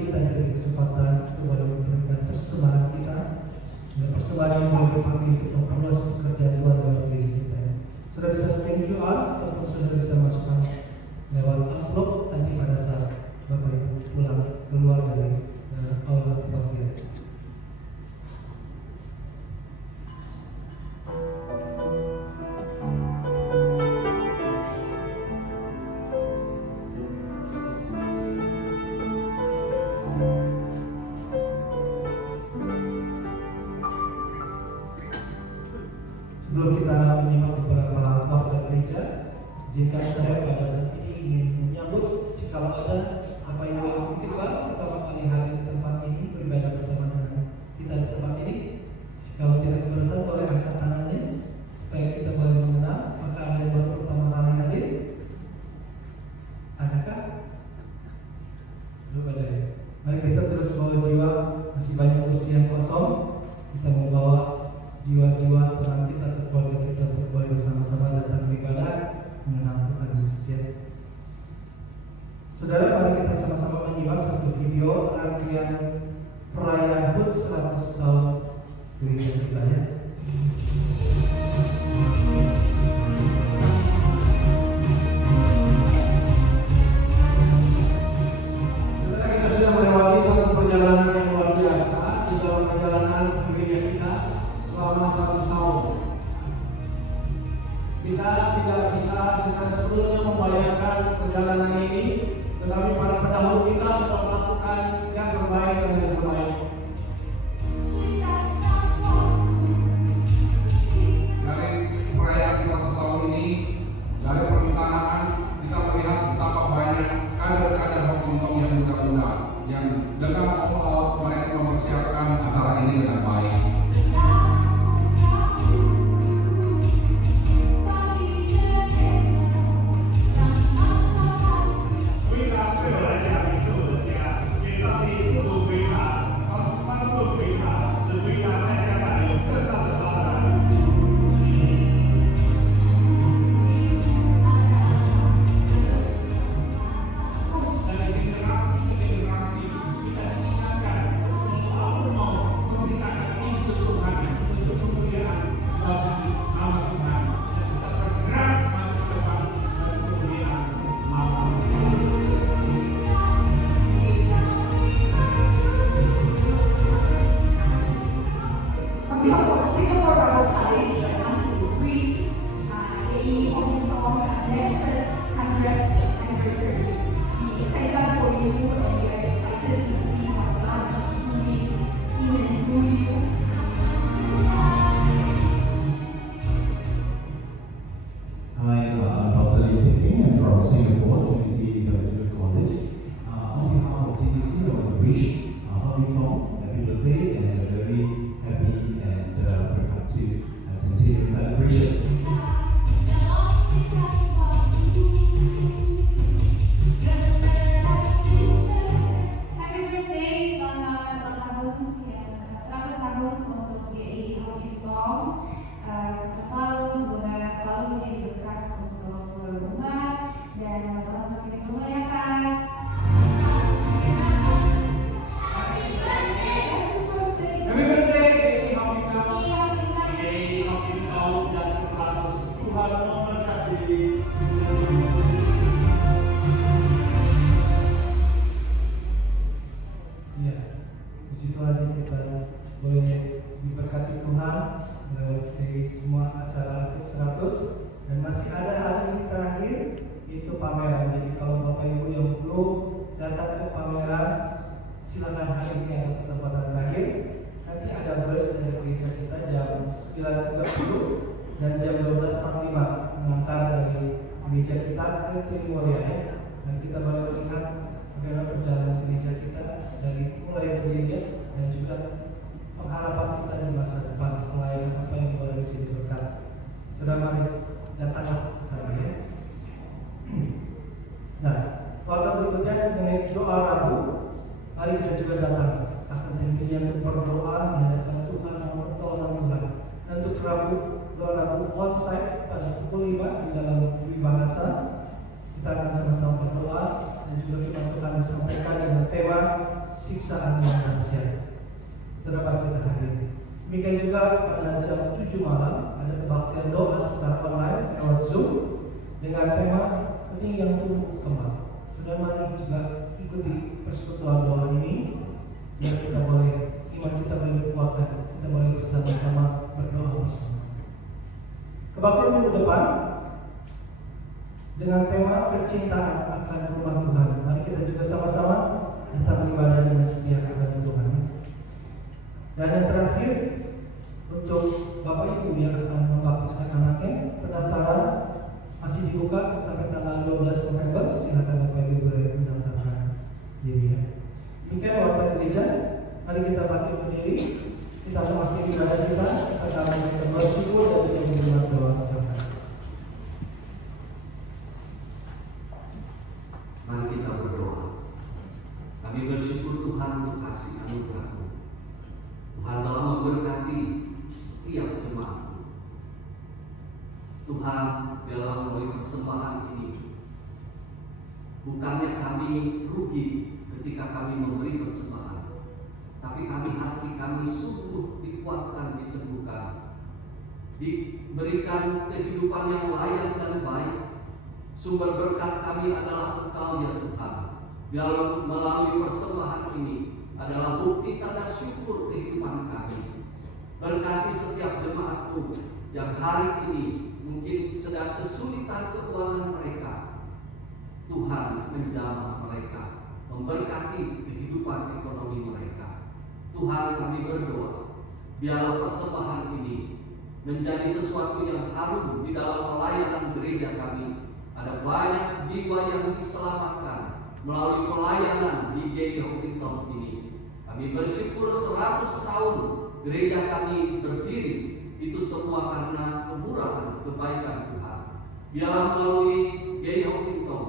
kita diberi kesempatan untuk boleh memberikan persembahan kita, dan persembahan yang boleh dipakai untuk memperluas pekerjaan Tuhan dalam gereja kita. Sudah bisa thank you all, ataupun sudah bisa masukkan lewat upload nanti pada saat Bapak Ibu pulang keluar dari aula kebaktian. Sebelum kita menyimak beberapa warga gereja, izinkan saya pada saat ini ingin menyambut jika ada apa yang mungkin baru pertama kali hadir di tempat ini beribadah bersama dengan kita di tempat ini. Jika tidak keberatan boleh angkat tangannya supaya kita boleh mengenal apakah ada yang baru pertama kali hadir. Adakah? Belum ada ya. Mari kita terus bawa jiwa, masih banyak kursi yang kosong. Kita membawa jiwa-jiwa teman kita atau keluarga kita untuk boleh bersama-sama datang beribadah mengenal Tuhan Yesus ya. Saudara, mari kita sama-sama menyimak satu video rangkaian perayaan HUT 100 tahun gereja kita ya. Saudara, kita sudah melewati satu perjalanan yang luar biasa di dalam perjalanan gereja kita selama 100 tahun. Kita tidak bisa secara seluruhnya membayangkan perjalanan ini, tetapi para pendahulu kita sudah melakukan yang terbaik dan yang terbaik. Dari perayaan 100 tahun ini, dari perencanaan kita melihat betapa banyak kader-kader Hongkong yang muda-muda yang dengan all out mereka mempersiapkan acara ini dengan baik. On behalf of Singapore Bible College, I want to greet AE Hongkong next 100th anniversary. We thank God for you and we are excited to see how God is moving in and through you. Hi, I'm Dr. Lee Ting I'm from Singapore Trinity Evangelical College. On behalf of TGC, I want to wish Hong Kong happy birthday and a very happy and productive centennial celebration. Happy birthday, selamat ulang tahun yang 100 tahun untuk GI Hongkong. Sukses selalu, semoga selalu menjadi berkat untuk seluruh umat dan terus semakin dimuliakan. Happy birthday, GI Hongkong. GI Hongkong dan 100 Tuhan memberkati. Iya, puji Tuhan yang kita boleh diberkati Tuhan melewati semua acara 100 dan masih ada hari ini terakhir itu pameran. Jadi kalau Bapak Ibu yang belum datang ke pameran, silakan hari ini ada kesempatan terakhir. Nanti ada bus dari gereja kita jam 9.30 dan jam 12.45 mengantar dari gereja kita ke Trimulya ya. Dan kita boleh melihat bagaimana perjalanan gereja kita dari mulai berdiri dan juga pengharapan kita di masa depan, pelayanan apa yang boleh menjadi berkat. Sudah mari datanglah ke sana ya. Nah, waktu berikutnya mengenai doa Rabu, mari kita juga datang. Akan intinya untuk berdoa di hadapan Tuhan yang pertolongan Tuhan. Dan untuk Rabu, doa Rabu onsite pada pukul 5 di dalam Wibahasa. Kita akan sama-sama berdoa dan juga firman Tuhan disampaikan dengan tema siksaan yang dahsyat. Saudara kita hadir. Demikian juga pada jam 7 malam ada kebaktian doa secara online lewat Zoom dengan tema benih yang tumbuh kembang. Saudara mari juga ikuti persekutuan doa ini biar kita boleh iman kita boleh dikuatkan, kita boleh bersama-sama berdoa bersama. Kebaktian minggu depan dengan tema kecintaan akan rumah Tuhan. Mari kita juga sama-sama datang beribadah dengan setia kepada Tuhan. Dan yang terakhir, untuk Bapak Ibu yang akan membaptiskan anaknya, pendaftaran masih dibuka sampai tanggal 12 November. Silakan Bapak Ibu mendaftarkan diri. Demikian waktu gereja. Mari kita bangkit berdiri, kita mengakhiri ibadah kita bersyukur dan kita menerima doa kita. Mari kita berdoa. Kami bersyukur Tuhan untuk kasih anugerah-Mu. Tuhan telah memberkati setiap jemaat. Tuhan dalam melalui persembahan ini, bukannya kami rugi ketika kami memberi persembahan, tapi hati kami sungguh dikuatkan, diteguhkan, diberikan kehidupan yang layak dan baik. Sumber berkat kami adalah Engkau ya Tuhan. Melalui persembahan ini adalah bukti tanda syukur kehidupan kami. Berkati setiap jemaat-Mu yang hari ini mungkin sedang kesulitan keuangan mereka. Tuhan menjamah mereka, memberkati kehidupan ekonomi mereka. Tuhan, kami berdoa, biarlah persembahan ini menjadi sesuatu yang harum di dalam pelayanan gereja kami. Ada banyak jiwa yang diselamatkan melalui pelayanan di GI Hopkinton ini. Kami bersyukur 100 tahun gereja kami berdiri, itu semua karena kemurahan kebaikan Tuhan. Biarlah melalui GI Hopkinton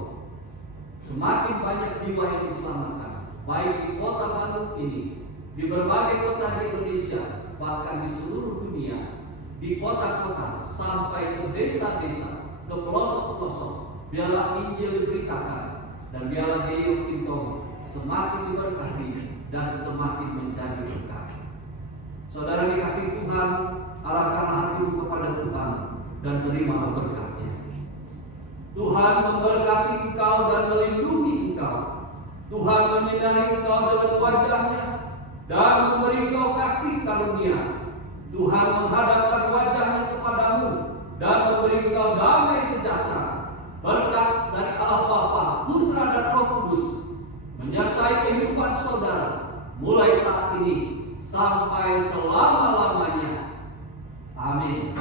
semakin banyak jiwa yang diselamatkan, baik di kota Bandung ini, di berbagai kota di Indonesia, bahkan di seluruh dunia, di kota-kota sampai ke desa-desa, ke pelosok-pelosok. Biarlah Injil diberitakan dan biarlah GI Hopkinton semakin diberkati dan semakin menjadi berkat. Saudara dikasih Tuhan, arahkan hatimu kepada Tuhan dan terimalah berkatnya. Tuhan memberkati engkau dan melindungi engkau. Tuhan menyinari engkau dengan wajahnya dan memberi engkau kasih karunia. Tuhan menghadapkan wajahnya kepadamu dan memberi engkau damai sejahtera. Berkat dari Allah Bapa, Putra dan Roh Kudus menyertai kehidupan saudara mulai saat ini sampai selama-lamanya. Amin.